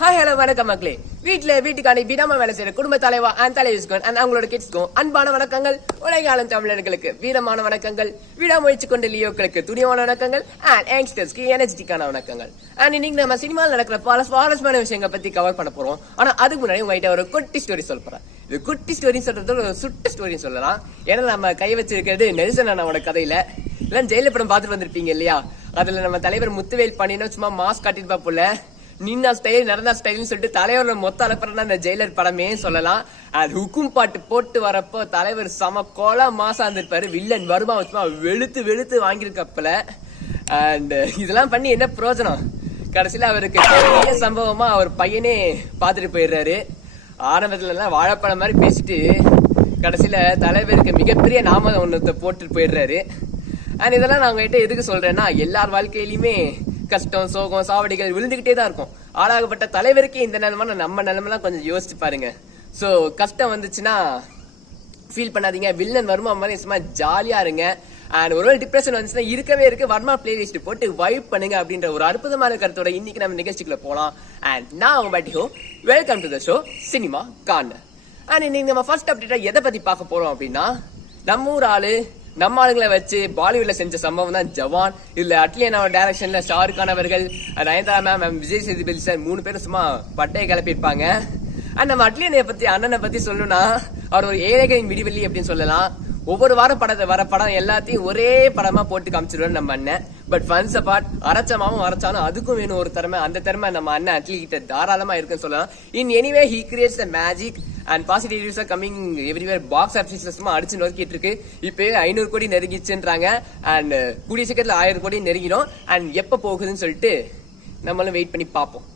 Hi hello வணக்கம் மக்களே. வீட்டுக்கான விடாம வேலை செய்யற குடும்ப தலைவா அண்ட் தலைவருக்கும் அண்ட் அவங்களோட கிட்ஸ்க்கும் அன்பான வணக்கங்கள். உலகாலம் தமிழர்களுக்கு வீரமான வணக்கங்கள். விடாமுயற்சி கொண்ட லியோக்களுக்கு துணிவான வணக்கங்கள் அண்ட் யங்ஸ்டர்ஸ்க்கு எனர்ஜெட்டிக்கான வணக்கங்கள். அண்ட் இன்னைக்கு நம்ம சினிமாவில் நடக்கிற பல சுவாரஸ்யமான விஷயங்களை பத்தி கவர் பண்ண போறோம். ஆனா அதுக்கு முன்னாடி உங்ககிட்ட ஒரு குட்டி ஸ்டோரி சொல்ல போறேன். இது குட்டி ஸ்டோரி சொல்றது ஒரு சுட்ட ஸ்டோரி சொல்லலாம். ஏன்னா நம்ம கை வச்சிருக்கிறது நெல்சன் அண்ணாவோட கதையில எல்லாம் ஜெயில படம் பார்த்துட்டு வந்திருப்பீங்க இல்லையா? அதுல நம்ம தலைவர் முத்துவேல் பண்ணினா சும்மா மாஸ்க் காட்டிட்டு பாப்புல நின்னா ஸ்டைல் நடந்தா ஸ்டைல்னு சொல்லிட்டு தலைவர் மொத்த அலப்பறனா அந்த ஜெயிலர் படமே சொல்லலாம். அது ஹுக்கும் பாட்டு போட்டு வரப்போ தலைவர் சம கோலா மாசா இருந்திருப்பாரு. வில்லன் வருமா வச்சுமா வெளுத்து வாங்கியிருக்கப்பல. அண்ட் இதெல்லாம் பண்ணி என்ன பிரயோஜனம்? கடைசியில அவருக்கு பெரிய சம்பவமா அவர் பையனே பாத்துட்டு போயிடுறாரு. ஆரம்பத்துல எல்லாம் வாழைப்பழம் மாதிரி பேசிட்டு கடைசியில தலைவருக்கு மிகப்பெரிய நாம ஒன்னத்தை போட்டு போயிடுறாரு. அண்ட் இதெல்லாம் நான் உங்ககிட்ட எதுக்கு சொல்றேன்னா, எல்லார் வாழ்க்கையிலுமே கஷ்டம் சோகம் சாவடிகள் விழுந்துகிட்டே தான் இருக்கும். ஆளாகப்பட்ட தலைவருக்கு இந்த நிலைமை நம்ம நிலைமைலாம் கொஞ்சம் யோசிச்சு பாருங்க. சோ கஷ்டம் வந்துச்சுன்னா ஃபீல் பண்ணாதீங்க. வில்லன் வருமா மாதிரி சும்மா ஜாலியா இருங்க. அண்ட் ஒருவேளை டிப்ரெஷன் வந்துச்சுன்னா இருக்கவே இருக்கு வர்மா பிளேலிஸ்ட் போட்டு வைப் பண்ணுங்க அப்படின்ற ஒரு அற்புதமான கருத்தோட இன்னைக்கு நம்ம நிகழ்ச்சிக்குள்ள போலாம். அண்ட் நான் உங்க பாட்டி ஹோ, welcome to the show cinema corner. And இன்னைக்கு நம்ம ஃபர்ஸ்ட் அப்டேட்டா எதை பத்தி பார்க்க போறோம் அப்படின்னா, நம்ம ஊர் நம்ம ஆளுங்களை வச்சு பாலிவுட்ல செஞ்ச சம்பவம் தான் ஜவான். இதுல அட்லியனாவோட டைரக்ஷன்ல ஷாருக் கான் அவர்கள், நயன்தாரா மேம், விஜய் சேதுபதி சார் 3 பேரும் சும்மா பட்டையை கிளப்பியிருப்பாங்க. அண்ட் நம்ம அட்லியனை பத்தி அண்ணனை பத்தி சொல்லணும்னா அவர் ஒரு ஏழைகளின் விடிவெள்ளி அப்படின்னு சொல்லலாம். ஒவ்வொரு வாரம் வர படம் எல்லாத்தையும் ஒரே படமா போட்டு காமிச்சிருவாரு நம்ம அண்ணன். பட் ஃபன்ஸ் அபார்ட் அரைச்சமாவும் அரைச்சாலும் அதுக்கும் வேணும் ஒரு திறமை. அந்த திறமை நம்ம அண்ணன் அட்லி கிட்ட தாராளமா இருக்குன்னு சொல்லலாம். இன் anyway he creates the magic and positive reviews are coming everywhere. Box ஆபீஸ்ல சும்மா அடிச்சு நோக்கிட்டு இருக்கு. இப்பவே 500 கோடி நெருங்கிச்சுன்றாங்க. அண்ட் கூடிய சீக்கிரத்துல 1000 கோடி நெருங்கிடும். அண்ட் எப்ப போகுதுன்னு சொல்லிட்டு நம்மளும் வெயிட் பண்ணி பார்ப்போம்.